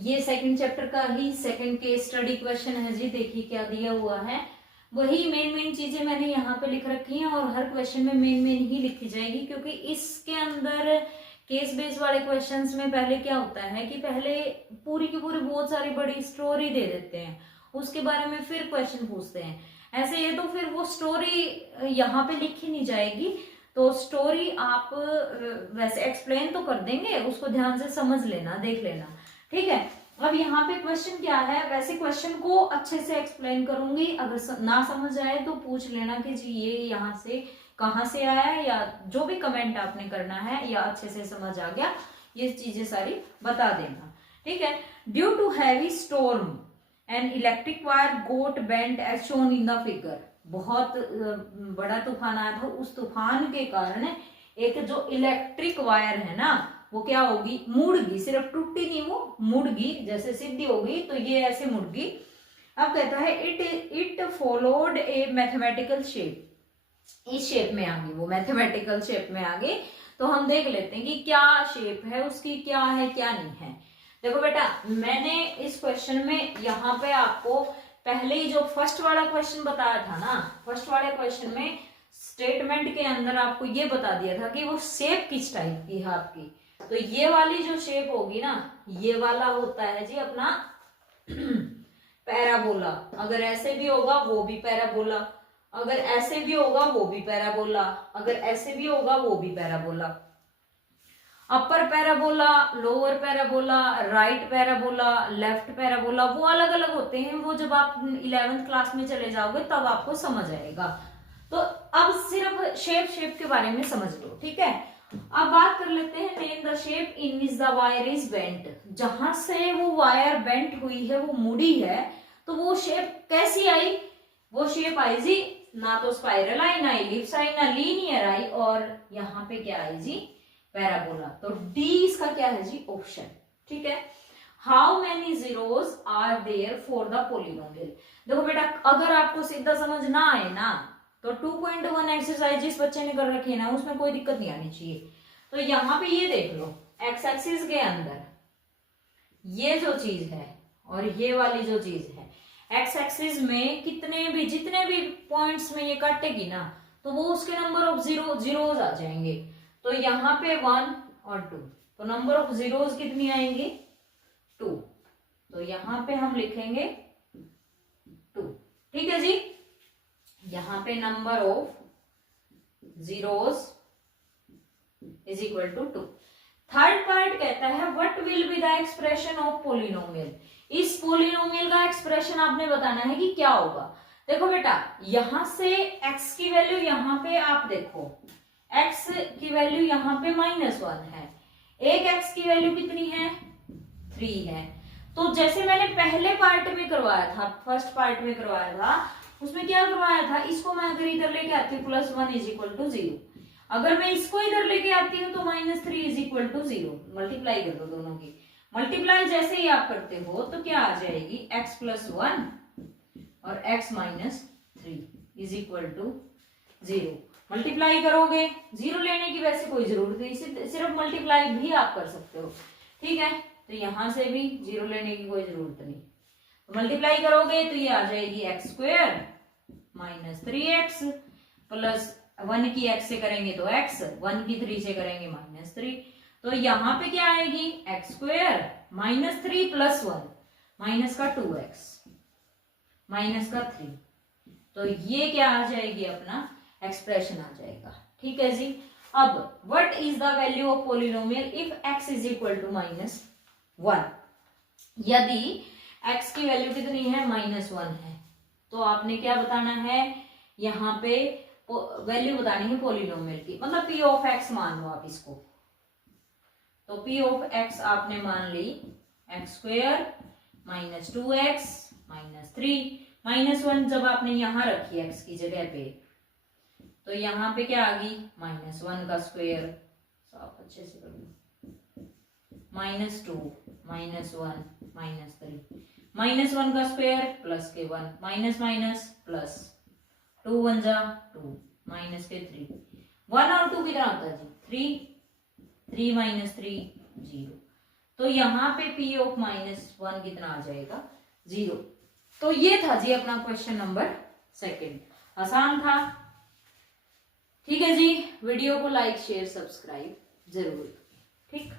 ये second chapter का ही second case study question है जी। देखिए क्या दिया हुआ है, वही मेन चीजें मैंने यहाँ पे लिख रखी हैं और हर क्वेश्चन में मेन ही लिखी जाएगी, क्योंकि इसके अंदर केस बेस वाले क्वेश्चंस में पहले क्या होता है कि पहले पूरी की पूरी बहुत सारी बड़ी स्टोरी दे देते हैं, उसके बारे में फिर क्वेश्चन पूछते हैं। ऐसे ये तो फिर वो स्टोरी यहाँ पे लिखी नहीं जाएगी, तो स्टोरी आप वैसे एक्सप्लेन तो कर देंगे, उसको ध्यान से समझ लेना, देख लेना, ठीक है। अब यहाँ पे क्वेश्चन क्या है, वैसे क्वेश्चन को अच्छे से एक्सप्लेन करूंगी, अगर ना समझ आए तो पूछ लेना कि जी ये यहाँ से कहाँ से आया है, या जो भी कमेंट आपने करना है, या अच्छे से समझ आ गया, ये चीजें सारी बता देना, ठीक है। Due to heavy storm and electric wire got bent as shown in the figure. बहुत बड़ा तूफान आया था, उस तूफान के कारण एक जो इलेक्ट्रिक वायर है ना, वो क्या होगी, मुड़ गई, सिर्फ टूटी नहीं, वो मुड़ गई, जैसे सीधी हो गई तो ये ऐसे मुड़ गई। अब कहता है it followed A mathematical shape, इस शेप में आ गई, वो मैथमेटिकल शेप में आ गई। तो हम देख लेते हैं कि क्या शेप है उसकी, क्या है क्या नहीं है। देखो बेटा, मैंने इस क्वेश्चन में यहाँ पे आपको पहले ही जो फर्स्ट वाला क्वेश्चन बताया था ना, फर्स्ट वाले क्वेश्चन में स्टेटमेंट के अंदर आपको ये बता दिया था कि वो शेप किस टाइप की है आपकी। तो ये वाली जो शेप होगी ना, ये वाला होता है जी अपना पैराबोला। अगर ऐसे भी होगा वो भी पैराबोला, अगर ऐसे भी होगा वो भी पैराबोला, अगर ऐसे भी होगा वो भी parabola. Upper parabola, lower parabola, right parabola, left parabola, वो अलग अलग होते हैं, वो जब आप 11th क्लास में चले जाओगे तब आपको समझ आएगा। तो अब सिर्फ शेप के बारे में समझ लो, ठीक है। अब बात कर लेते हैं name the shape in which the wire is bent. जहां से वो वायर बेंट हुई है, वो मुड़ी है, तो वो शेप कैसी आई, वो शेप आई जी, ना तो स्पाइरल आई, ना इलिप्स आई, ना लीनियर आई, और यहाँ पे क्या आई जी, पैराबोला। तो डी इसका क्या है जी, ऑप्शन, ठीक है। How many zeros are there for the polynomial. देखो बेटा, अगर आपको सीधा समझ ना आए ना, तो 2.1 एक्सरसाइज जिस बच्चे ने कर रखी है ना, उसमें कोई दिक्कत नहीं आनी चाहिए। तो यहाँ पे ये देख लो, एक्स एक्सिस के अंदर ये जो चीज है और ये वाली जो चीज है, एक्स एक्सिस में जितने भी पॉइंट्स में ये काटेगी ना, तो वो उसके नंबर ऑफ जीरोज आ जाएंगे। तो यहाँ पे 1 और 2, तो नंबर ऑफ जीरोज कितनी आएंगी, 2। तो यहाँ पे हम लिखेंगे 2, ठीक है जी। यहाँ पे number of zeros is equal to 2। Third part कहता है what will be the expression of polynomial. इस पोलिनोमियल का एक्सप्रेशन आपने बताना है कि क्या होगा। देखो बेटा, यहां से x की वैल्यू यहाँ पे आप देखो, x की वैल्यू यहाँ पे -1 है, एक x की वैल्यू कितनी है, 3 है। तो जैसे मैंने पहले पार्ट में करवाया था, फर्स्ट पार्ट में करवाया था, उसमें क्या करवाया था, इसको मैं अगर इधर लेके आती हूँ +1 इज इक्वल टू 0, अगर मैं इसको इधर लेके आती हूँ तो -3 इज इक्वल टू 0। मल्टीप्लाई कर दो दोनों की, मल्टीप्लाई जैसे ही आप करते हो तो क्या आ जाएगी, x + 1 और x - 3 is equal to 0। Multiply करोगे, 0 लेने की वैसे कोई जरूरत नहीं, सिर्फ मल्टीप्लाई भी आप कर सकते हो, ठीक है। तो यहां से भी 0 लेने की कोई जरूरत नहीं, मल्टीप्लाई करोगे तो ये आ जाएगी x² - 3x प्लस 1 की x से करेंगे तो x, 1 की 3 से करेंगे -3। तो यहाँ पे क्या आएगी, x² -3 + 1 माइनस का 2x माइनस का 3। तो ये क्या आ जाएगी, अपना एक्सप्रेशन आ जाएगा, ठीक है जी। अब what is the value of polynomial if x is equal to -1। यदि x की वैल्यू कितनी है, -1 है, तो आपने क्या बताना है, यहाँ पे वैल्यू बतानी है पोलिनोमियल की, मतलब p ऑफ x मान लो आप इसको। तो p ऑफ x आपने मान ली x² -2x -3 -1, जब आपने यहां रखी x की जगह पे, तो यहाँ पे क्या आ गई, -1 का स्क्वायर, आप अच्छे से कर लो, -2 -1 -3 -1 का स्क्वायर प्लस के 1 माइनस माइनस प्लस 2 1 जा 2 माइनस के 3, 1 और 2 कितना होता है जी, 3 3 - 3 0। तो यहाँ पे p ऑफ -1 कितना आ जाएगा, 0। तो ये था जी अपना क्वेश्चन नंबर 2, आसान था। ठीक है जी, वीडियो को लाइक शेयर सब्सक्राइब जरूर, ठीक।